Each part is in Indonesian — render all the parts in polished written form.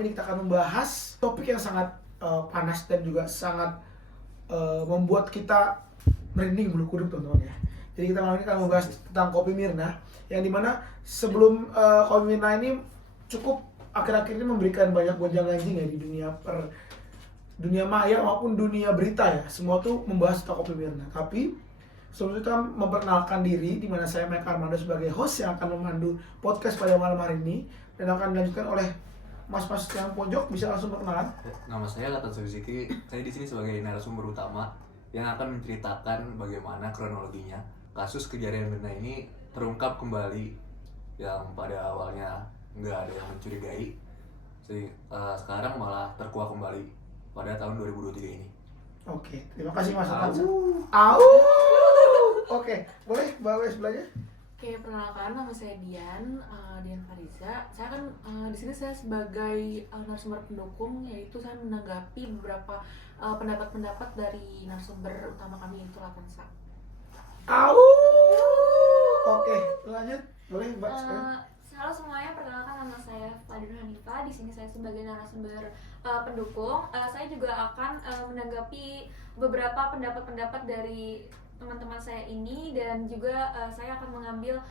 ini kita akan membahas topik yang sangat panas dan juga sangat membuat kita merinding bulu kuduk teman-teman ya. Jadi kita malam ini akan membahas tentang Kopi Mirna, yang dimana sebelum Kopi Mirna ini cukup akhir-akhir ini memberikan banyak gonjang-ganjing ya di dunia maya maupun dunia berita ya. Semua tuh membahas tentang Kopi Mirna. Tapi sebelum itu kita memperkenalkan diri, di mana saya Mike Armando sebagai host yang akan memandu podcast pada malam hari ini, dan akan dilanjutkan oleh mas-mas yang pojok. Bisa langsung perkenalan. Nama saya Latan Suziki. Saya di sini sebagai narasumber utama yang akan menceritakan bagaimana kronologinya kasus kejadian Mirna ini terungkap kembali, yang pada awalnya nggak ada yang mencurigai, sekarang malah terkuak kembali pada tahun 2023 ini. Oke, terima kasih Mas Latan. Oke, boleh bawa sebelahnya? Oke, perkenalkan, nama saya Dian Fariza. Saya kan di sini saya sebagai narasumber pendukung, yaitu saya menanggapi beberapa pendapat-pendapat dari narasumber utama kami, yaitu Latansa. Oke, lanjut. Boleh Mbak sekarang? Halo semuanya, perkenalkan nama saya Fadil Hanifa. Di sini saya sebagai narasumber pendukung. Saya juga akan menanggapi beberapa pendapat-pendapat dari teman-teman saya ini, dan juga saya akan mengambil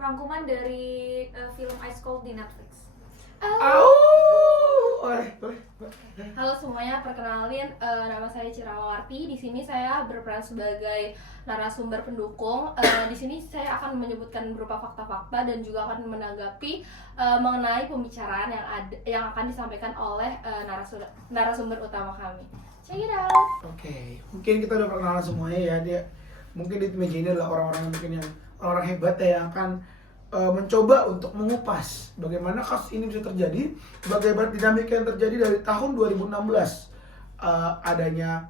rangkuman dari film Ice Cold di Netflix. Boleh. Halo semuanya, perkenalin nama saya Cirawarti. Di sini saya berperan sebagai narasumber pendukung. Di sini saya akan menyebutkan beberapa fakta-fakta dan juga akan menanggapi mengenai pembicaraan yang akan disampaikan oleh narasumber utama kami. Check it out. Oke, mungkin kita udah perkenalan semuanya ya. Dia mungkin di meja ini adalah orang-orang orang hebat ya, yang akan mencoba untuk mengupas bagaimana kasus ini bisa terjadi, bagaimana dinamika yang terjadi dari tahun 2016 adanya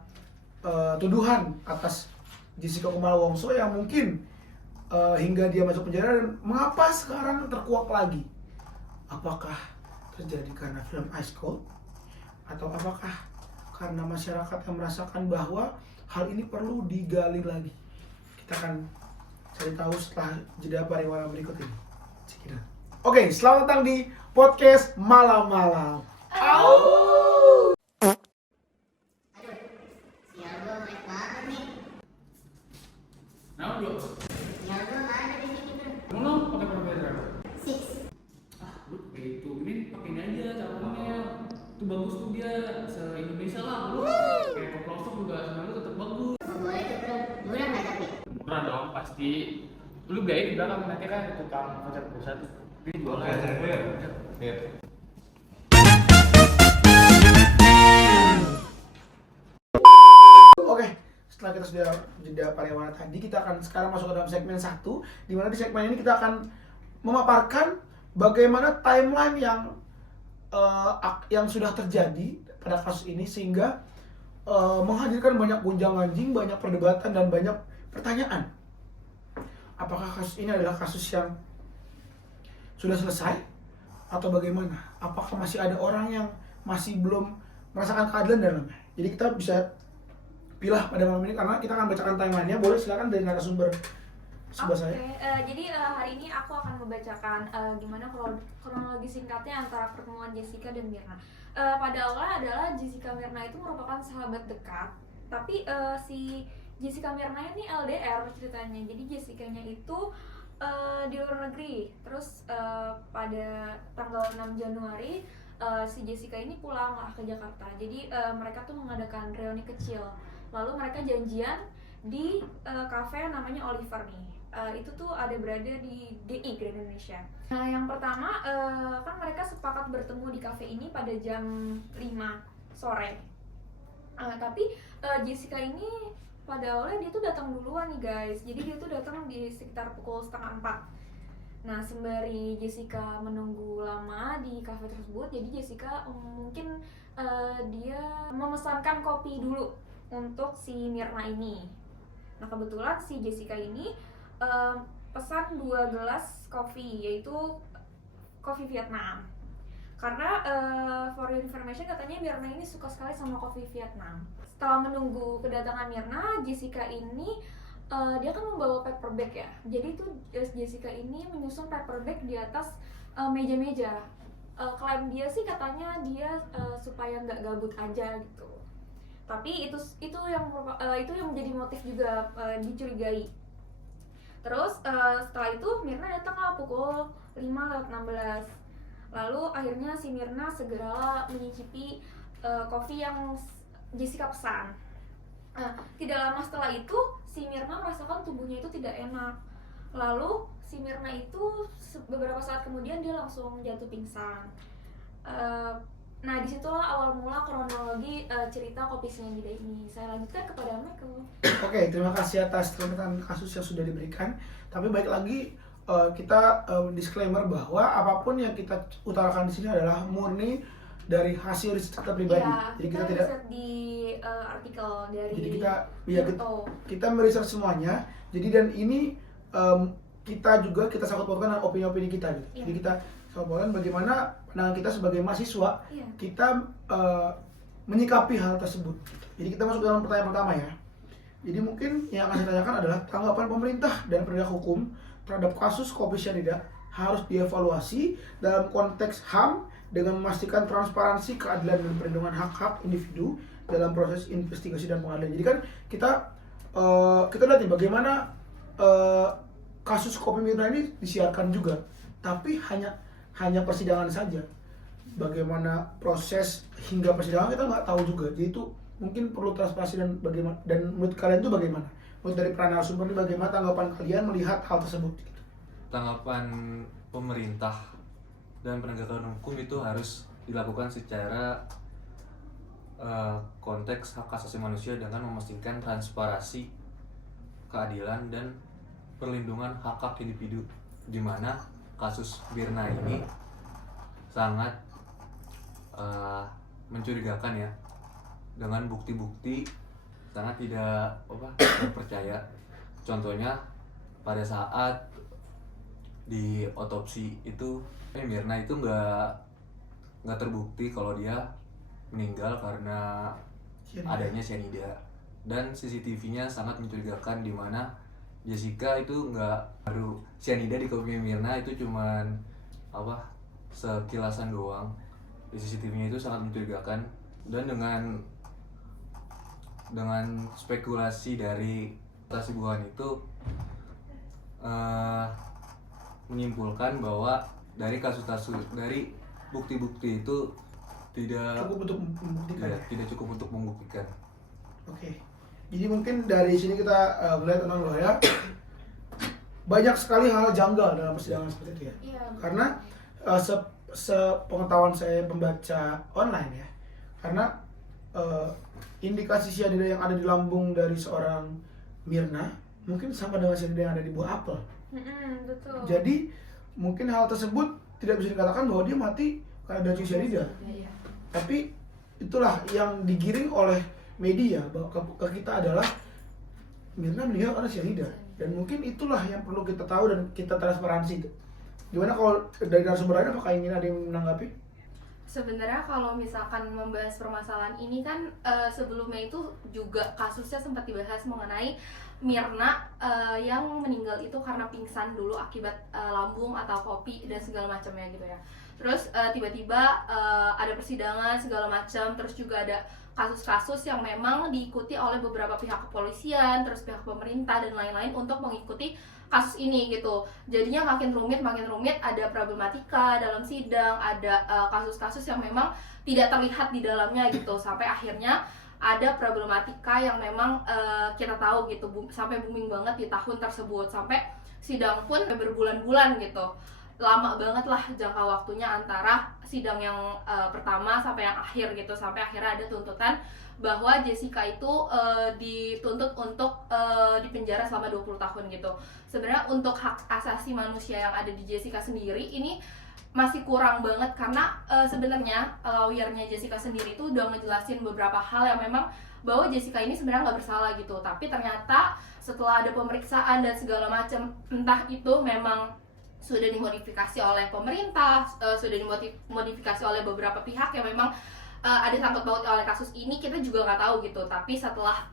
tuduhan atas Jessica Kumala Wongso yang mungkin hingga dia masuk penjara, dan mengapa sekarang terkuak lagi. Apakah terjadi karena film Ice Cold, atau apakah karena masyarakat yang merasakan bahwa hal ini perlu digali lagi? Kita akan cari tahu setelah jeda pariwara berikut ini. Oke, selamat datang di podcast malam-malam. Sial gua melek banget nih. Nah, bro. Sial gua nggak ada di sini bro. Kamu pakai kamera berapa? 6. Lu kayak itu. Ini pakai ini aja caranya. Itu bagus tuh, dia se-Indonesia lah. Lu kayak pelosok juga sebenarnya tetap bagus. Gak boleh tuh bro. Murah nggak tapi? Murah dong, pasti. Lu biayain di belakang, nanti kan tukang cat pusat. Ini boleh. Iya. Oke, setelah kita sudah jeda pariwara tadi, kita akan sekarang masuk ke dalam segmen 1, di mana di segmen ini kita akan memaparkan bagaimana timeline yang sudah terjadi pada kasus ini, sehingga menghadirkan banyak gonjang-ganjing, banyak perdebatan, dan banyak pertanyaan. Apakah kasus ini adalah kasus yang sudah selesai atau bagaimana? Apakah masih ada orang yang masih belum merasakan keadilan dalamnya? Jadi kita bisa pilah pada malam ini, karena kita akan bacakan timeline-nya. Boleh silakan dari narasumber sebelah saya. Jadi hari ini aku akan membacakan gimana kronologi singkatnya antara pertemuan Jessica dan Mirna. Pada awalnya adalah Jessica Mirna itu merupakan sahabat dekat, tapi si Jessica Mirna ini LDR ceritanya. Jadi Jessica-nya itu di luar negeri. Terus pada tanggal 6 Januari si Jessica ini pulang lah ke Jakarta. Jadi mereka tuh mengadakan reuni kecil. Lalu mereka janjian di cafe yang namanya Oliver nih. Itu tuh ada berada di GI, Grand Indonesia. Nah, yang pertama kan mereka sepakat bertemu di cafe ini pada jam 5 sore. Tapi Jessica ini pada awalnya dia tuh datang duluan nih guys. Jadi dia tuh datang di sekitar pukul 3:30. Nah, sembari Jessica menunggu lama di cafe tersebut, jadi Jessica mungkin dia memesankan kopi dulu untuk si Mirna ini. Nah, kebetulan si Jessica ini pesan 2 gelas kopi, yaitu kopi Vietnam. Karena for your information, katanya Mirna ini suka sekali sama kopi Vietnam. Setelah menunggu kedatangan Mirna, Jessica ini dia kan membawa paper bag ya. Jadi tuh Jessica ini menyusun paper bag di atas meja-meja. klaim dia sih katanya dia supaya nggak gabut aja gitu. Tapi itu yang menjadi motif juga dicurigai. Terus setelah itu Mirna datanglah pukul 5:16. Lalu akhirnya si Mirna segeralah menyicipi kopi yang Jessica pesan. Tidak lama setelah itu si Mirna merasakan tubuhnya itu tidak enak. Lalu si Mirna itu beberapa saat kemudian dia langsung jatuh pingsan. Nah disitulah awal mula kronologi cerita kopi sianida ini. Saya lanjutkan kepada Michael. Oke, terima kasih atas tentang kasus yang sudah diberikan. Tapi baik lagi kita disclaimer bahwa apapun yang kita utarakan di sini adalah murni dari hasil riset kita pribadi. Ya, Jadi kita kita tidak, riset di artikel dari jadi kita Tirto. kita meriset semuanya. Jadi dan ini kita sangkut pautkan dengan opini-opini kita gitu. Iya. Jadi kita sangkut pautkan bagaimana pandangan kita sebagai mahasiswa Iya. kita menyikapi hal tersebut. Jadi kita masuk dalam pertanyaan pertama ya. Jadi mungkin yang akan saya tanyakan adalah tanggapan pemerintah dan penegak hukum terhadap kasus kopi sianida harus dievaluasi dalam konteks HAM dengan memastikan transparansi, keadilan dan perlindungan hak-hak individu dalam proses investigasi dan pengadilan. Jadi kan kita lihat nih bagaimana kasus kopi Mirna ini disiarkan juga, tapi hanya persidangan saja. Bagaimana proses hingga persidangan kita nggak tahu juga. Jadi itu mungkin perlu transparansi dan bagaimana, dan menurut kalian itu bagaimana? Menurut dari para narasumber ini bagaimana tanggapan kalian melihat hal tersebut? Tanggapan pemerintah dan penegakan hukum itu harus dilakukan secara konteks hak asasi manusia dengan memastikan transparansi, keadilan dan perlindungan hak-hak individu, di mana kasus Mirna ini sangat mencurigakan ya, dengan bukti-bukti sangat tidak terpercaya. Contohnya pada saat di otopsi itu Mirna itu nggak terbukti kalau dia meninggal karena adanya cyanida, dan CCTV-nya sangat mencurigakan di mana Jessica itu nggak baru cyanida di kopi Mirna itu cuman sekilasan doang. Di CCTV-nya itu sangat mencurigakan, dan dengan spekulasi dari Hasibuan itu menyimpulkan bahwa dari dari bukti-bukti itu tidak Cukup untuk membuktikan. tidak cukup untuk membuktikan. Oke. Jadi mungkin dari sini kita melihat tentang bahwa ya banyak sekali hal janggal dalam persidangan seperti itu ya. Iya. Karena sepengetahuan saya pembaca online ya, karena indikasi cyanida yang ada di lambung dari seorang Mirna mungkin sama dengan cyanida yang ada di buah apel. Betul. Jadi mungkin hal tersebut tidak bisa dikatakan bahwa dia mati karena racun cyanida. Iya. Tapi itulah yang digiring oleh media bahwa ke kita adalah Mirna meninggal karena cyanida, dan mungkin itulah yang perlu kita tahu dan kita transparansi. Gimana kalau dari narasumber lain, apakah ingin ada yang menanggapi? Sebenarnya kalau misalkan membahas permasalahan ini kan sebelumnya itu juga kasusnya sempat dibahas mengenai Mirna yang meninggal itu karena pingsan dulu akibat lambung atau kopi dan segala macamnya gitu ya. Terus tiba-tiba ada persidangan segala macam, terus juga ada kasus-kasus yang memang diikuti oleh beberapa pihak kepolisian, terus pihak pemerintah dan lain-lain untuk mengikuti kasus ini gitu. Jadinya makin rumit, ada problematika dalam sidang, ada kasus-kasus yang memang tidak terlihat di dalamnya gitu, sampai akhirnya ada problematika yang memang kita tahu gitu, sampai booming banget di tahun tersebut, sampai sidang pun berbulan-bulan gitu. Lama banget lah jangka waktunya antara sidang yang pertama sampai yang akhir gitu, sampai akhirnya ada tuntutan bahwa Jessica itu dituntut untuk dipenjara selama 20 tahun gitu. Sebenarnya untuk hak asasi manusia yang ada di Jessica sendiri ini masih kurang banget, karena sebenarnya lawyernya Jessica sendiri itu udah ngejelasin beberapa hal yang memang bahwa Jessica ini sebenarnya nggak bersalah gitu, tapi ternyata setelah ada pemeriksaan dan segala macam, entah itu memang sudah dimodifikasi oleh pemerintah, sudah dimodifikasi oleh beberapa pihak yang memang ada sangkut paut oleh kasus ini, kita juga nggak tahu gitu. Tapi setelah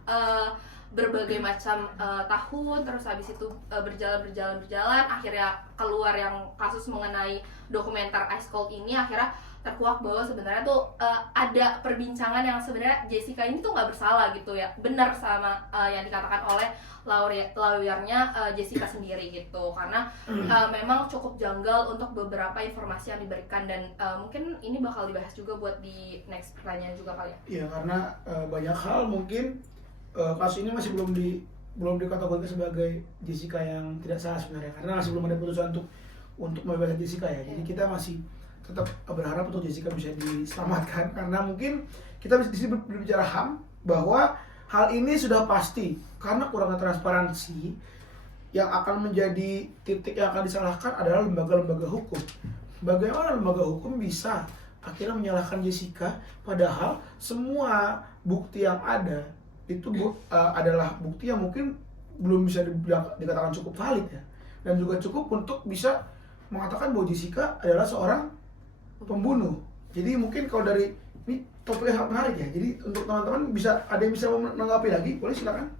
berbagai macam tahun, terus habis itu berjalan akhirnya keluar yang kasus mengenai dokumenter Ice Cold ini, akhirnya terkuak bahwa sebenarnya tuh ada perbincangan yang sebenarnya Jessica ini tuh nggak bersalah gitu ya, benar sama yang dikatakan oleh lawyernya Jessica sendiri gitu, karena memang cukup janggal untuk beberapa informasi yang diberikan, dan mungkin ini bakal dibahas juga buat di next pertanyaan juga kali ya. Iya, karena banyak hal mungkin kasus ini masih belum dikategorikan sebagai Jessica yang tidak salah sebenarnya, karena masih belum ada putusan untuk membebaskan Jessica ya. Jadi kita masih tetap berharap untuk Jessica bisa diselamatkan, karena mungkin kita di sini berbicara HAM bahwa hal ini sudah pasti karena kurangnya transparansi. Yang akan menjadi titik yang akan disalahkan adalah lembaga-lembaga hukum. Bagaimana lembaga hukum bisa akhirnya menyalahkan Jessica, padahal semua bukti yang ada itu adalah bukti yang mungkin belum bisa dikatakan cukup valid ya, dan juga cukup untuk bisa mengatakan bahwa Jessica adalah seorang pembunuh. Jadi mungkin kalau dari ini topiknya sangat menarik ya. Jadi untuk teman-teman bisa ada yang bisa menanggapi lagi, boleh silakan.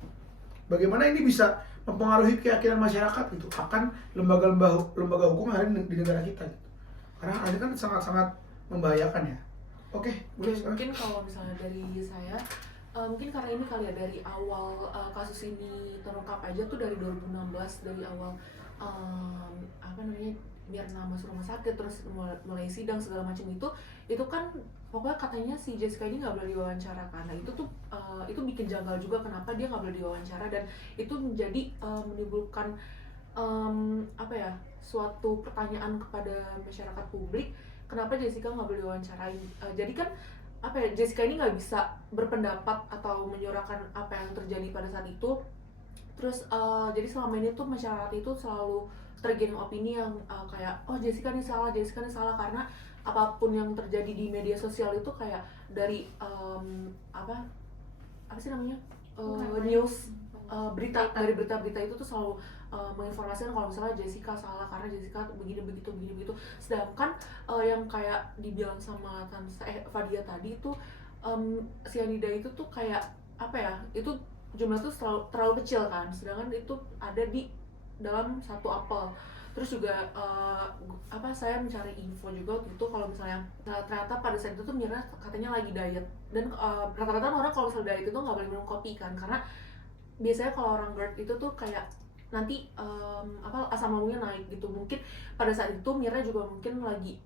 Bagaimana ini bisa mempengaruhi keyakinan masyarakat gitu akan lembaga hukum yang ada di negara kita gitu. Karena ini kan sangat-sangat membahayakan ya. Oke, boleh silakan. Mungkin kalau misalnya dari saya, mungkin karena ini kali ya, dari awal kasus ini terungkap aja tuh dari 2016, dari awal Mirna masuk rumah sakit, terus mulai sidang segala macam itu kan pokoknya katanya si Jessica ini nggak boleh diwawancara, karena itu tuh itu bikin janggal juga kenapa dia nggak boleh diwawancara, dan itu menjadi menimbulkan suatu pertanyaan kepada masyarakat publik, kenapa Jessica nggak boleh diwawancarain. Jadi kan Jessica ini nggak bisa berpendapat atau menyuarakan apa yang terjadi pada saat itu. Terus jadi selama ini tuh masyarakat itu selalu tergiring opini yang kayak Jessica ini salah, karena apapun yang terjadi di media sosial itu kayak dari news, dari berita-berita itu tuh selalu menginformasikan kalau misalnya Jessica salah karena Jessica begini begitu. Sedangkan yang kayak dibilang sama Fadia tadi itu cyanida itu tuh kayak itu jumlah tuh terlalu kecil kan, sedangkan itu ada di dalam satu apel. Terus juga saya mencari info juga waktu itu kalau misalnya ternyata pada saat itu tuh Mirna katanya lagi diet, dan rata-rata orang kalau misalnya diet itu nggak boleh minum kopi kan, karena biasanya kalau orang GERD itu tuh kayak nanti asam lambungnya naik gitu. Mungkin pada saat itu Mirna juga mungkin lagi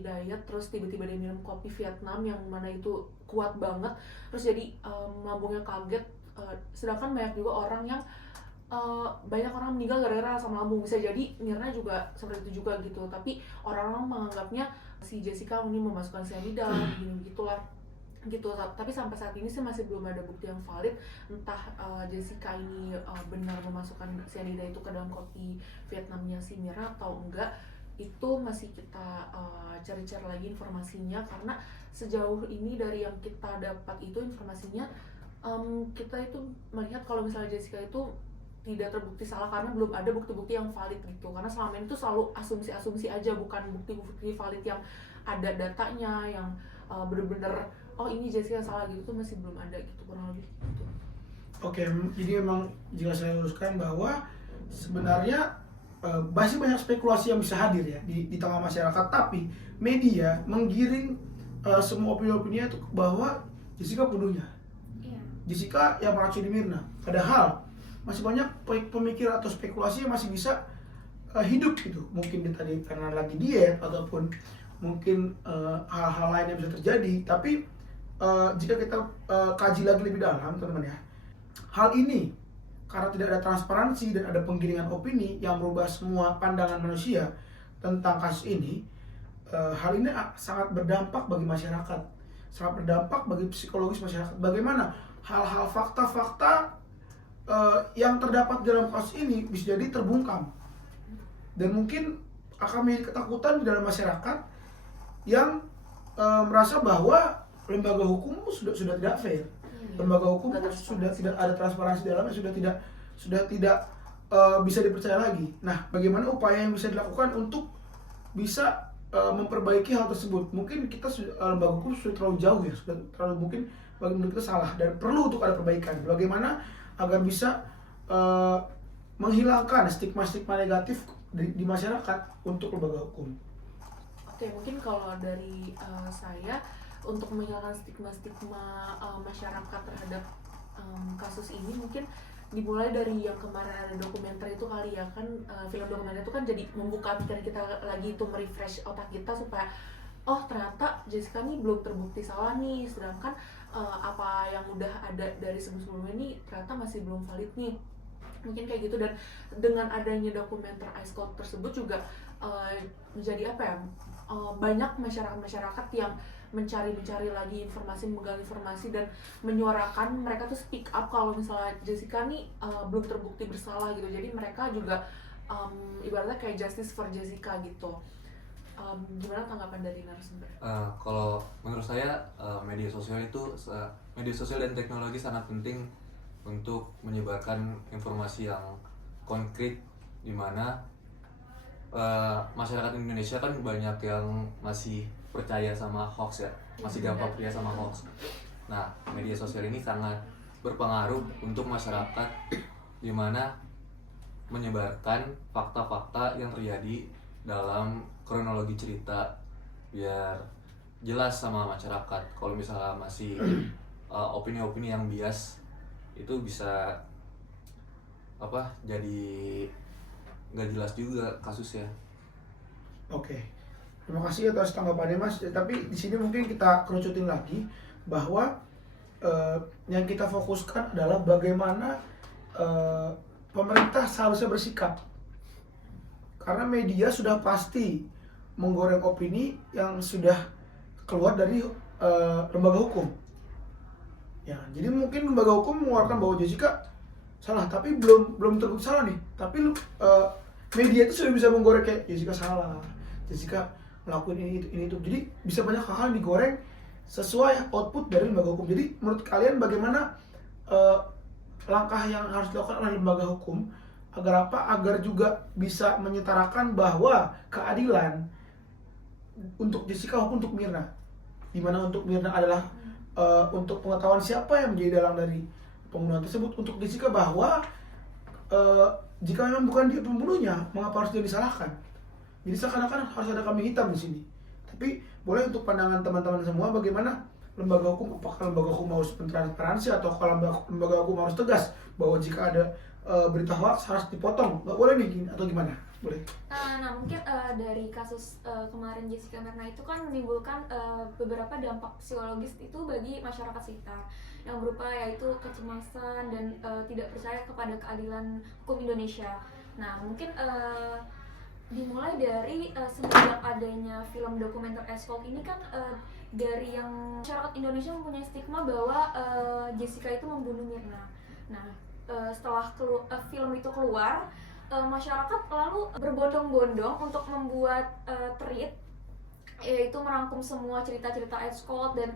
diet, terus tiba-tiba dia minum kopi Vietnam yang mana itu kuat banget, terus jadi lambungnya kaget. Sedangkan banyak juga orang yang banyak orang meninggal gara-gara asam lambung. Bisa jadi Mirna juga seperti itu juga gitu, tapi orang-orang menganggapnya si Jessica ini memasukkan cyanida gitulah gitu. Tapi sampai saat ini sih masih belum ada bukti yang valid entah Jessica ini benar memasukkan cyanida itu ke dalam kopi Vietnamnya si Mirna atau enggak. Itu masih kita cari-cari lagi informasinya, karena sejauh ini dari yang kita dapat itu informasinya kita itu melihat kalau misalnya Jessica itu tidak terbukti salah karena belum ada bukti-bukti yang valid gitu. Karena selama ini tuh selalu asumsi-asumsi aja, bukan bukti-bukti valid yang ada datanya, yang bener-bener ini Jessica salah gitu tuh masih belum ada gitu, kurang lebih gitu. Oke, jadi memang jika saya luruskan bahwa sebenarnya masih banyak spekulasi yang bisa hadir ya di tengah masyarakat, tapi media menggiring semua opini-opininya itu bahwa Jessica pembunuhnya. Jessica yang meracuni Mirna. Padahal masih banyak pemikiran atau spekulasi yang masih bisa hidup gitu. Mungkin dia tadi karena lagi diet ataupun mungkin hal-hal lain yang bisa terjadi. Tapi jika kita kaji lagi lebih dalam teman-teman ya, hal ini karena tidak ada transparansi dan ada penggiringan opini yang merubah semua pandangan manusia tentang kasus ini, hal ini sangat berdampak bagi masyarakat, sangat berdampak bagi psikologis masyarakat. Bagaimana hal-hal fakta-fakta yang terdapat dalam kasus ini bisa jadi terbungkam, dan mungkin akan menjadi ketakutan di dalam masyarakat yang merasa bahwa lembaga hukum sudah tidak fair, lembaga hukum sudah tidak ada transparansi dalamnya, sudah tidak bisa dipercaya lagi. Nah, bagaimana upaya yang bisa dilakukan untuk bisa memperbaiki hal tersebut? Mungkin kita lembaga hukum sudah terlalu jauh ya, sudah terlalu mungkin bagi menurut kita salah dan perlu untuk ada perbaikan. Bagaimana agar bisa eh, menghilangkan stigma-stigma negatif di masyarakat untuk lembaga hukum. Oke, mungkin kalau dari saya untuk menghilangkan stigma-stigma masyarakat terhadap kasus ini mungkin dimulai dari yang kemarin ada dokumenter itu kali ya kan, film dokumenter itu kan jadi membuka pikiran kita lagi, itu merefresh otak kita supaya oh ternyata Jessica nih belum terbukti salah nih, sedangkan apa yang udah ada dari sebelum-sebelumnya ini ternyata masih belum valid nih, mungkin kayak gitu. Dan dengan adanya dokumenter Ice Cold tersebut juga menjadi apa ya, banyak masyarakat yang mencari lagi informasi, memegang informasi dan menyuarakan, mereka tuh speak up kalau misalnya Jessica nih belum terbukti bersalah gitu. Jadi mereka juga ibaratnya kayak justice for Jessica gitu. Gimana tanggapan dari narasumber? Kalau menurut saya media sosial dan teknologi sangat penting untuk menyebarkan informasi yang konkret, di mana masyarakat Indonesia kan banyak yang masih percaya sama hoax ya, masih gampang percaya sama hoax. Nah, media sosial ini sangat berpengaruh untuk masyarakat, di mana menyebarkan fakta-fakta yang terjadi dalam kronologi cerita biar jelas sama masyarakat. Kalau misalnya masih opini-opini yang bias, itu bisa jadi nggak jelas juga kasusnya. Oke, terima kasih atas tanggapannya Mas. Tapi di sini mungkin kita kerucutin lagi bahwa yang kita fokuskan adalah bagaimana pemerintah seharusnya bersikap. Karena media sudah pasti menggoreng opini yang sudah keluar dari lembaga hukum. Ya, jadi mungkin lembaga hukum mengeluarkan bahwa Jessica salah, tapi belum terbukti salah nih. Tapi media itu sudah bisa menggoreng kayak Jessica salah, Jessica melakukan ini itu. Jadi bisa banyak hal-hal yang digoreng sesuai output dari lembaga hukum. Jadi menurut kalian bagaimana langkah yang harus dilakukan oleh lembaga hukum agar apa? Agar juga bisa menyetarakan bahwa keadilan untuk Jessica maupun untuk Mirna. Dimana untuk Mirna adalah untuk pengetahuan siapa yang menjadi dalang dari pembunuhan tersebut. Untuk Jessica bahwa jika memang bukan dia pembunuhnya, mengapa harus dia disalahkan? Jadi seakan-akan harus ada kambing hitam di sini. Tapi boleh untuk pandangan teman-teman semua bagaimana lembaga hukum, apakah lembaga hukum harus bertransparansi atau kalau lembaga hukum harus tegas bahwa jika ada berita hoax harus dipotong, nggak boleh nih atau gimana? Boleh. Nah mungkin dari kasus kemarin Jessica Mirna itu kan menimbulkan beberapa dampak psikologis itu bagi masyarakat sekitar, yang berupa yaitu kecemasan dan tidak percaya kepada keadilan hukum Indonesia. Nah mungkin dimulai dari semenjak adanya film dokumenter Ice Cold ini kan dari yang masyarakat Indonesia mempunyai stigma bahwa Jessica itu membunuh Mirna. Nah setelah film itu keluar, masyarakat lalu berbondong-bondong untuk membuat tweet, yaitu merangkum semua cerita-cerita Ice Cold dan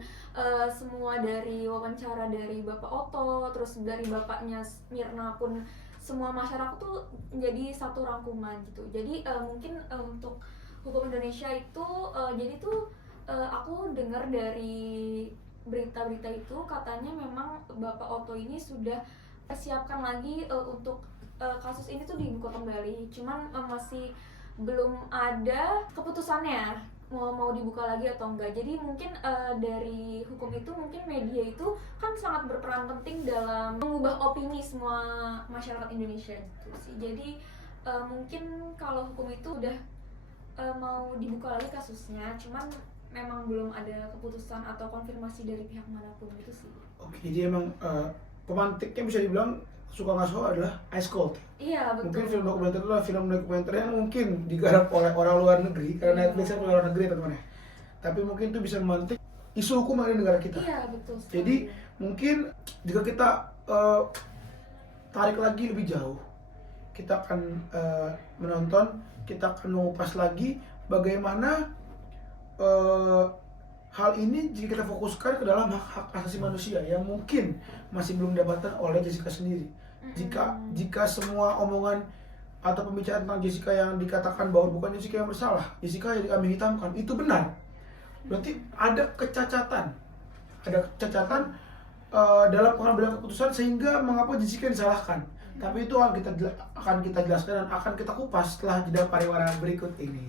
semua dari wawancara dari Bapak Otto, terus dari bapaknya Mirna pun semua masyarakat tuh menjadi satu rangkuman gitu. Jadi mungkin untuk hukum Indonesia itu jadi tuh aku dengar dari berita-berita itu katanya memang Bapak Otto ini sudah persiapkan lagi untuk kasus ini tuh dibuka kembali, cuman masih belum ada keputusannya mau dibuka lagi atau enggak. Jadi mungkin dari hukum itu mungkin media itu kan sangat berperan penting dalam mengubah opini semua masyarakat Indonesia gitu sih. Jadi mungkin kalau hukum itu udah mau dibuka lagi kasusnya, cuman memang belum ada keputusan atau konfirmasi dari pihak manapun gitu sih. Oke, jadi emang pemantiknya bisa dibilang suka nggak suka adalah Ice Cold. Iya betul. Mungkin film dokumenter itu adalah film dokumenter yang mungkin digarap oleh orang luar negeri karena Netflix kan luar negeri teman-teman ya. Tapi mungkin itu bisa memantik isu hukum ada di negara kita. Iya betul sekali. Jadi mungkin jika kita tarik lagi lebih jauh, kita akan menonton, kita akan mengupas lagi bagaimana hal ini jika kita fokuskan ke dalam hak asasi manusia yang mungkin masih belum didapatkan oleh Jessica sendiri. Jika semua omongan atau pembicaraan tentang Jessica yang dikatakan bahwa bukan Jessica yang bersalah, Jessica yang kami hitamkan, itu benar. Berarti ada kecacatan dalam pengambilan keputusan sehingga mengapa Jessica disalahkan. Tapi itu akan kita jelaskan dan akan kita kupas setelah jeda pariwara berikut ini.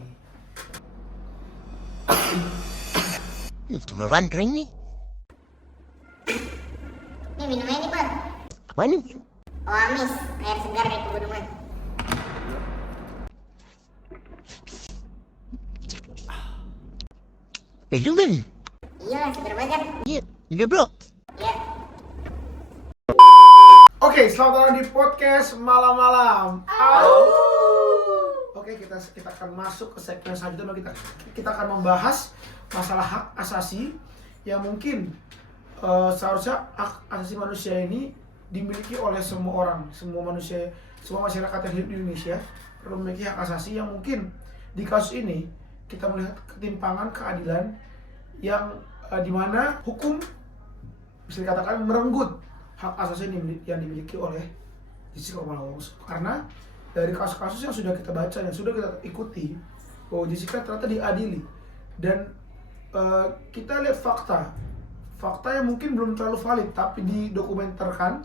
Itu beneran kering nih. Ini minumnya nih, Bar. Apa nih? Oh, amis. Air segar dari pegunungan. Juga nih. Iya, segar banget. Iya bro. Ya. Oke, selamat datang di podcast malam-malam. Oke, kita akan masuk ke segmen selanjutnya. Kita akan membahas masalah hak asasi yang mungkin seharusnya hak asasi manusia ini dimiliki oleh semua orang, semua manusia, semua masyarakat yang hidup di Indonesia perlu memiliki hak asasi yang mungkin di kasus ini kita melihat ketimpangan keadilan yang dimana hukum bisa dikatakan merenggut hak asasi yang dimiliki oleh Jessica Kumala Wongso. Karena dari kasus-kasus yang sudah kita baca, yang sudah kita ikuti, bahwa Jessica ternyata diadili. Dan kita lihat fakta yang mungkin belum terlalu valid, tapi didokumenterkan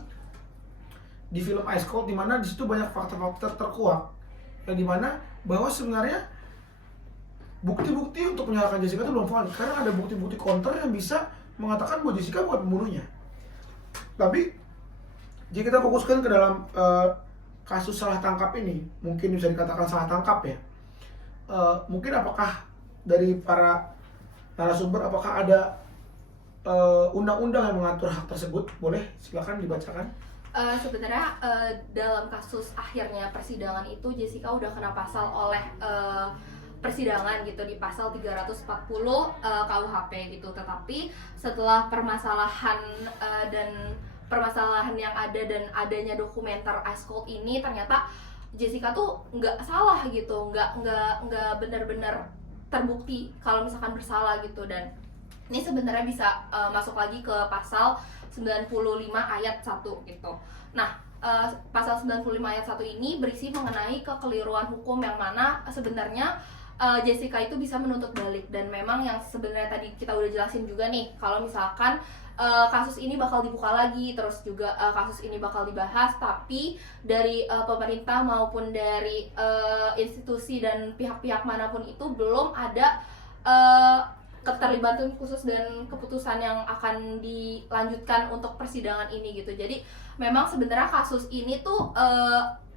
di film Ice Cold, dimana di situ banyak fakta-fakta terkuak, yang dimana bahwa sebenarnya bukti-bukti untuk menyalahkan Jessica itu belum valid, karena ada bukti-bukti counter yang bisa mengatakan bahwa Jessica bukan pembunuhnya. Tapi jika kita fokuskan ke dalam kasus salah tangkap ini, mungkin bisa dikatakan salah tangkap ya. Mungkin apakah dari para narasumber, apakah ada undang-undang yang mengatur hak tersebut? Boleh, silakan dibacakan. Sebenarnya dalam kasus akhirnya persidangan itu Jessica udah kena pasal oleh persidangan gitu di pasal 340 KUHP gitu. Tetapi setelah permasalahan yang ada dan adanya dokumenter Ice Cold ini, ternyata Jessica tuh nggak salah gitu, nggak benar-benar terbukti kalau misalkan bersalah gitu. Dan ini sebenarnya bisa masuk lagi ke pasal 95 ayat 1 gitu. Nah, pasal 95 ayat 1 ini berisi mengenai kekeliruan hukum yang mana sebenarnya Jessica itu bisa menuntut balik. Dan memang yang sebenarnya tadi kita udah jelasin juga nih, kalau misalkan kasus ini bakal dibuka lagi, terus juga kasus ini bakal dibahas, tapi dari pemerintah maupun dari institusi dan pihak-pihak manapun itu belum ada keterlibatan khusus dan keputusan yang akan dilanjutkan untuk persidangan ini gitu. Jadi memang sebenarnya kasus ini tuh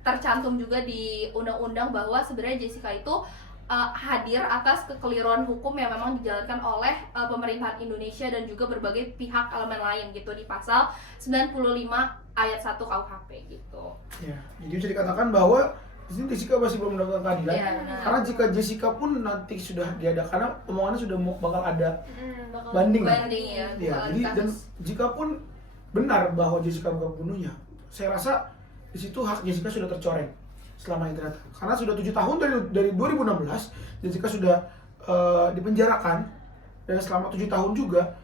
tercantum juga di undang-undang bahwa sebenarnya Jessica itu hadir atas kekeliruan hukum yang memang dijalankan oleh pemerintahan Indonesia dan juga berbagai pihak elemen lain gitu di pasal 95 ayat 1 KUHP gitu. Ya, jadi bisa dikatakan bahwa di sini Jessica masih belum mendapatkan keadilan. Ya, karena jika Jessica pun nanti sudah diadakan, karena omongannya sudah bakal ada Bakal banding. ya, Ya, jadi dan jika pun benar bahwa Jessica bukan pembunuhnya, saya rasa di situ hak Jessica sudah tercoreng selama ini ternyata. Karena sudah 7 tahun dari 2016 Jessica sudah dipenjarakan, dan selama 7 tahun juga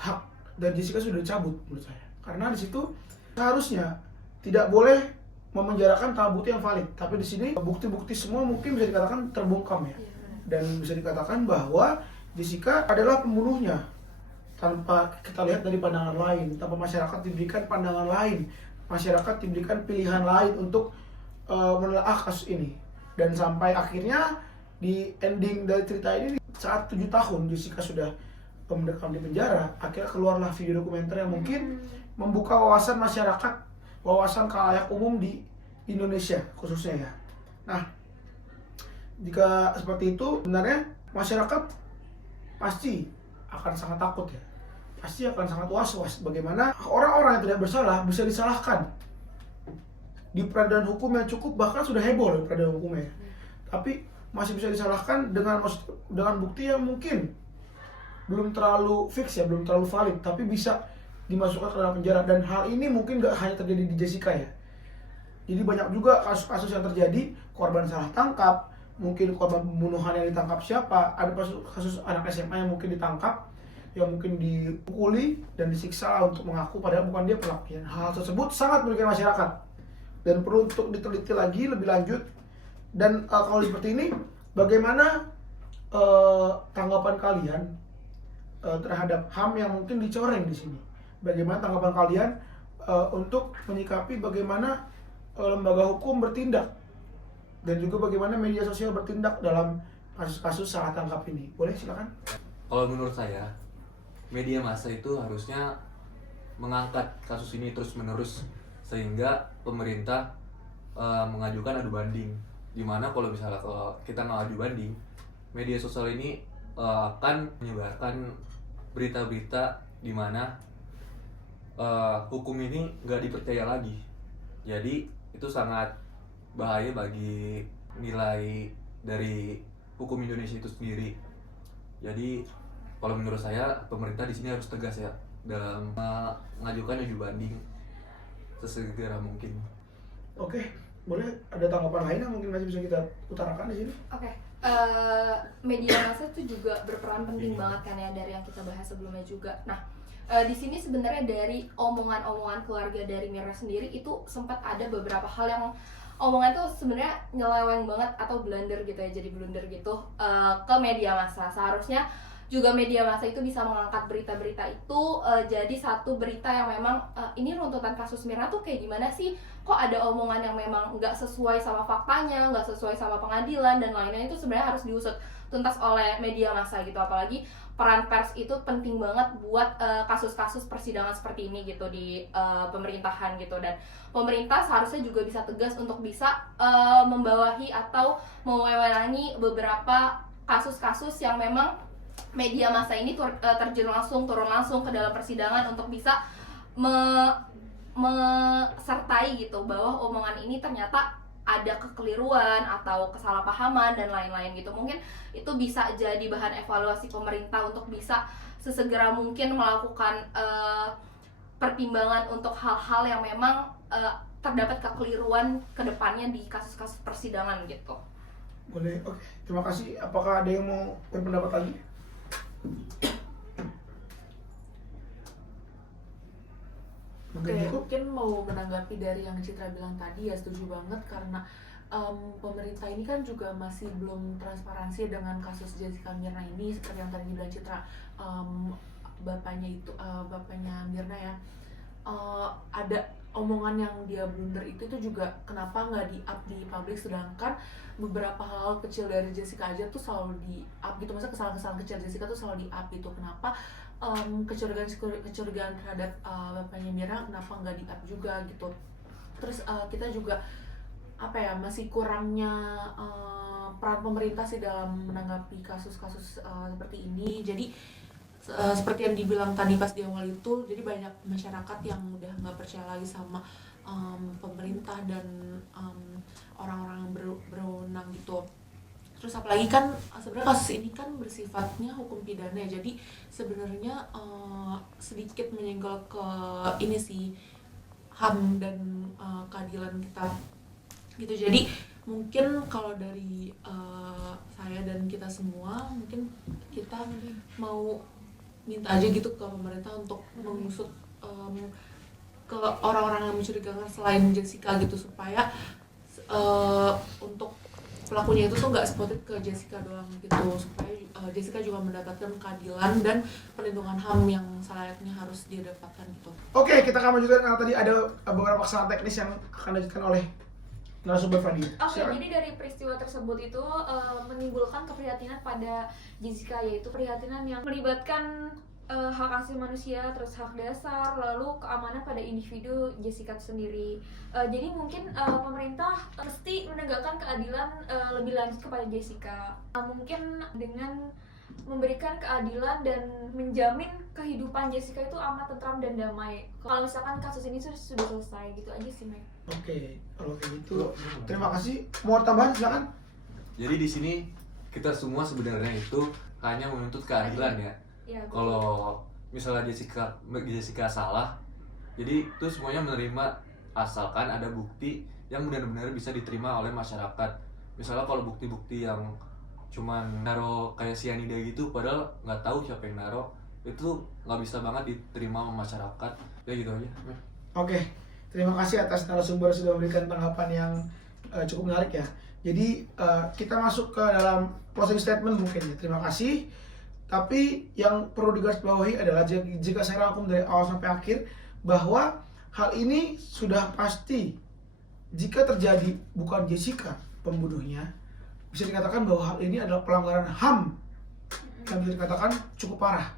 hak dari Jessica sudah dicabut menurut saya. Karena di situ seharusnya tidak boleh memenjarakan tanpa bukti yang valid. Tapi di sini bukti-bukti semua mungkin bisa dikatakan terbungkam ya. Dan bisa dikatakan bahwa Jessica adalah pembunuhnya tanpa kita lihat dari pandangan lain, tanpa masyarakat diberikan pandangan lain, masyarakat diberikan pilihan lain untuk menelaah kasus ini. Dan sampai akhirnya di ending dari cerita ini, saat 7 tahun Jessica sudah mendekam di penjara, akhirnya keluarlah video dokumenter yang mungkin membuka wawasan masyarakat, wawasan khalayak umum di Indonesia khususnya ya. Nah, jika seperti itu, sebenarnya masyarakat pasti akan sangat takut ya, pasti akan sangat was-was bagaimana orang-orang yang tidak bersalah bisa disalahkan di peradilan hukum yang cukup, bahkan sudah heboh loh peradilan hukumnya, tapi masih bisa disalahkan dengan bukti yang mungkin belum terlalu fix ya, belum terlalu valid, tapi bisa dimasukkan ke dalam penjara. Dan hal ini mungkin gak hanya terjadi di Jessica ya, jadi banyak juga kasus-kasus yang terjadi, korban salah tangkap, mungkin korban pembunuhan yang ditangkap siapa, ada kasus anak SMA yang mungkin ditangkap, yang mungkin dipukuli dan disiksa untuk mengaku padahal bukan dia pelakunya. Hal tersebut sangat merugikan masyarakat dan perlu untuk diteliti lagi lebih lanjut. Dan kalau seperti ini, bagaimana tanggapan kalian terhadap HAM yang mungkin dicoreng di sini? bagaimana tanggapan kalian untuk menyikapi bagaimana lembaga hukum bertindak dan juga bagaimana media sosial bertindak dalam kasus-kasus salah tangkap ini. Boleh silakan. Kalau menurut saya, media massa itu harusnya mengangkat kasus ini terus-menerus sehingga pemerintah mengajukan adu banding. Dimana kalau misalnya kita ngadu banding, media sosial ini akan menyebarkan berita-berita di mana hukum ini nggak dipercaya lagi. Jadi itu sangat bahaya bagi nilai dari hukum Indonesia itu sendiri. Jadi kalau menurut saya pemerintah di sini harus tegas ya dalam mengajukan uji banding sesegera mungkin. Oke, boleh ada tanggapan lain yang mungkin masih bisa kita utarakan di sini? Oke, media massa itu juga berperan penting banget kan ya dari yang kita bahas sebelumnya juga. Nah, di sini sebenarnya dari omongan-omongan keluarga dari Mirna sendiri itu sempat ada beberapa hal yang omongan itu sebenarnya nyeleweng banget atau blunder gitu ya, jadi blunder gitu ke media massa. Seharusnya juga media massa itu bisa mengangkat berita-berita itu jadi satu berita yang memang ini runtutan kasus Mirna tuh kayak gimana sih, kok ada omongan yang memang nggak sesuai sama faktanya, nggak sesuai sama pengadilan dan lainnya, itu sebenarnya harus diusut tuntas oleh media massa gitu. Apalagi peran pers itu penting banget buat kasus-kasus persidangan seperti ini gitu di pemerintahan gitu, dan pemerintah seharusnya juga bisa tegas untuk bisa membawahi atau mewewenangi beberapa kasus-kasus yang memang media massa ini terjun langsung, turun langsung ke dalam persidangan untuk bisa mesertai gitu bahwa omongan ini ternyata ada kekeliruan atau kesalahpahaman dan lain-lain gitu. Mungkin itu bisa jadi bahan evaluasi pemerintah untuk bisa sesegera mungkin melakukan pertimbangan untuk hal-hal yang memang terdapat kekeliruan ke depannya di kasus-kasus persidangan gitu. Boleh, oke. Terima kasih. Apakah ada yang mau berpendapat lagi? Mungkin mau menanggapi dari yang Citra bilang tadi, ya setuju banget karena pemerintah ini kan juga masih belum transparansi dengan kasus Jessica Mirna ini. Seperti yang tadi bilang Citra, bapaknya Mirna ya, ada omongan yang dia blunder itu juga kenapa nggak di-up di publik, sedangkan beberapa hal kecil dari Jessica aja tuh selalu di-up gitu. Masa kesalahan-kesalahan kecil Jessica tuh selalu di-up gitu. Kenapa kecurigaan terhadap bapaknya Mirna kenapa nggak di-up juga gitu. Terus kita juga masih kurangnya peran pemerintah sih dalam menanggapi kasus-kasus seperti ini. Jadi seperti yang dibilang tadi pas di awal itu, jadi banyak masyarakat yang udah nggak percaya lagi sama pemerintah dan orang-orang yang berwenang gitu. Terus apalagi kan sebenarnya kasus ini kan bersifatnya hukum pidana, jadi sebenarnya sedikit menyenggol ke ini sih HAM dan keadilan kita gitu. Jadi mungkin kalau dari saya dan kita semua, mungkin kita mau minta aja gitu ke pemerintah untuk mengusut ke orang-orang yang mencurigakan selain Jessica gitu, supaya untuk pelakunya itu tuh nggak spotted ke Jessica doang gitu, supaya Jessica juga mendapatkan keadilan dan perlindungan HAM yang selayaknya harus dia dapatkan gitu. Oke, kita akan lanjutkan karena tadi ada beberapa kesalahan teknis yang akan dilanjutkan oleh narasumber Fadil. Oke, jadi dari peristiwa tersebut itu menimbulkan keprihatinan pada Jessica, yaitu keprihatinan yang melibatkan hak asasi manusia, terus hak dasar, lalu keamanan pada individu Jessica sendiri. Jadi mungkin pemerintah mesti menegakkan keadilan lebih lanjut kepada Jessica. Mungkin dengan memberikan keadilan dan menjamin kehidupan Jessica itu aman, tentram dan damai. Kalau misalkan kasus ini sudah selesai, gitu aja sih, Meg. Oke, kalau kayak gitu, terima kasih. Mau tambahan silakan. Jadi di sini kita semua sebenarnya itu hanya menuntut keadilan ya. Ya, kalau misalnya Jessica salah, jadi itu semuanya menerima asalkan ada bukti yang benar-benar bisa diterima oleh masyarakat. Misalnya kalau bukti-bukti yang cuman naro kayak cyanida gitu padahal nggak tahu siapa yang naro, itu nggak bisa banget diterima sama masyarakat. Ya gitu aja. Oke, terima kasih atas narasumber sudah memberikan tanggapan yang cukup menarik ya. Jadi kita masuk ke dalam closing statement mungkin ya. Terima kasih. Tapi yang perlu digarisbawahi adalah jika saya rangkum dari awal sampai akhir bahwa hal ini sudah pasti jika terjadi bukan Jessica pembunuhnya, bisa dikatakan bahwa hal ini adalah pelanggaran HAM yang bisa dikatakan cukup parah.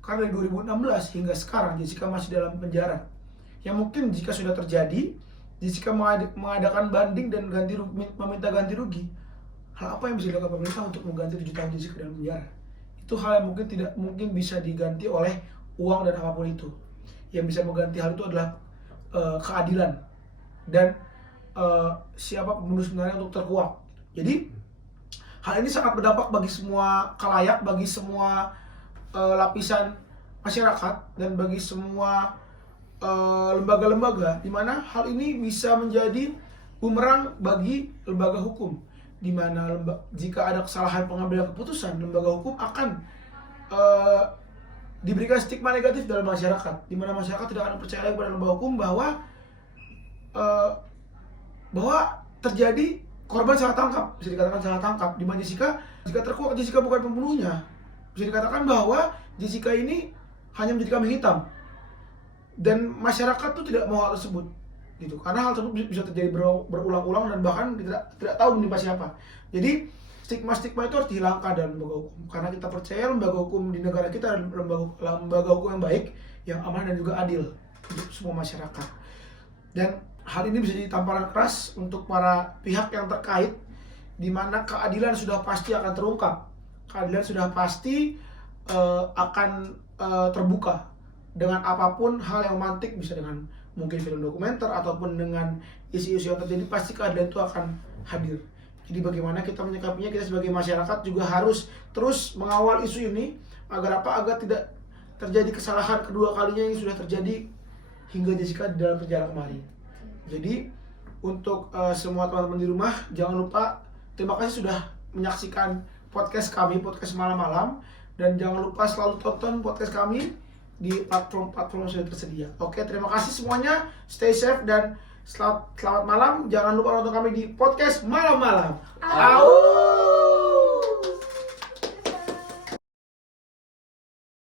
Karena dari 2016 hingga sekarang Jessica masih dalam penjara. Yang mungkin jika sudah terjadi, Jessica mengadakan banding dan meminta ganti rugi. Hal apa yang bisa dilakukan pemerintah untuk mengganti 7 tahun Jessica dalam penjara? Itu hal yang mungkin tidak mungkin bisa diganti oleh uang dan apapun itu. Yang bisa mengganti hal itu adalah keadilan dan siapa pembunuh sebenarnya untuk terkuak. Jadi hal ini sangat berdampak bagi semua khalayak, bagi semua lapisan masyarakat dan bagi semua lembaga-lembaga, di mana hal ini bisa menjadi bumerang bagi lembaga hukum, di mana jika ada kesalahan pengambilan keputusan, lembaga hukum akan diberikan stigma negatif dalam masyarakat, di mana masyarakat tidak akan percaya kepada lembaga hukum bahwa terjadi korban salah tangkap, bisa dikatakan salah tangkap. Di mana jika terkuak Jessica bukan pembunuhnya, bisa dikatakan bahwa Jessica ini hanya menjadi kambing hitam, dan masyarakat tuh tidak mau hal tersebut, gitu. Karena hal tersebut bisa terjadi berulang-ulang dan bahkan tidak tahu menimpa siapa. Jadi stigma-stigma itu harus dihilangkan dalam lembaga hukum, karena kita percaya lembaga hukum di negara kita adalah lembaga hukum yang baik, yang aman dan juga adil untuk semua masyarakat. Dan hal ini bisa jadi tamparan keras untuk para pihak yang terkait, di mana keadilan sudah pasti akan terungkap, keadilan sudah pasti akan terbuka dengan apapun hal yang mantik, bisa dengan mungkin film dokumenter ataupun dengan isu-isu yang terjadi, pasti keadilan itu akan hadir. Jadi bagaimana kita menyikapinya, kita sebagai masyarakat juga harus terus mengawal isu ini agar tidak terjadi kesalahan kedua kalinya yang sudah terjadi hingga Jessica di dalam penjara kemarin. Jadi untuk semua teman-teman di rumah, jangan lupa terima kasih sudah menyaksikan podcast kami, podcast malam-malam, dan jangan lupa selalu tonton podcast kami di platform-platform yang sudah tersedia. Oke, terima kasih semuanya, stay safe dan selamat malam. Jangan lupa nonton kami di podcast malam-malam. Au.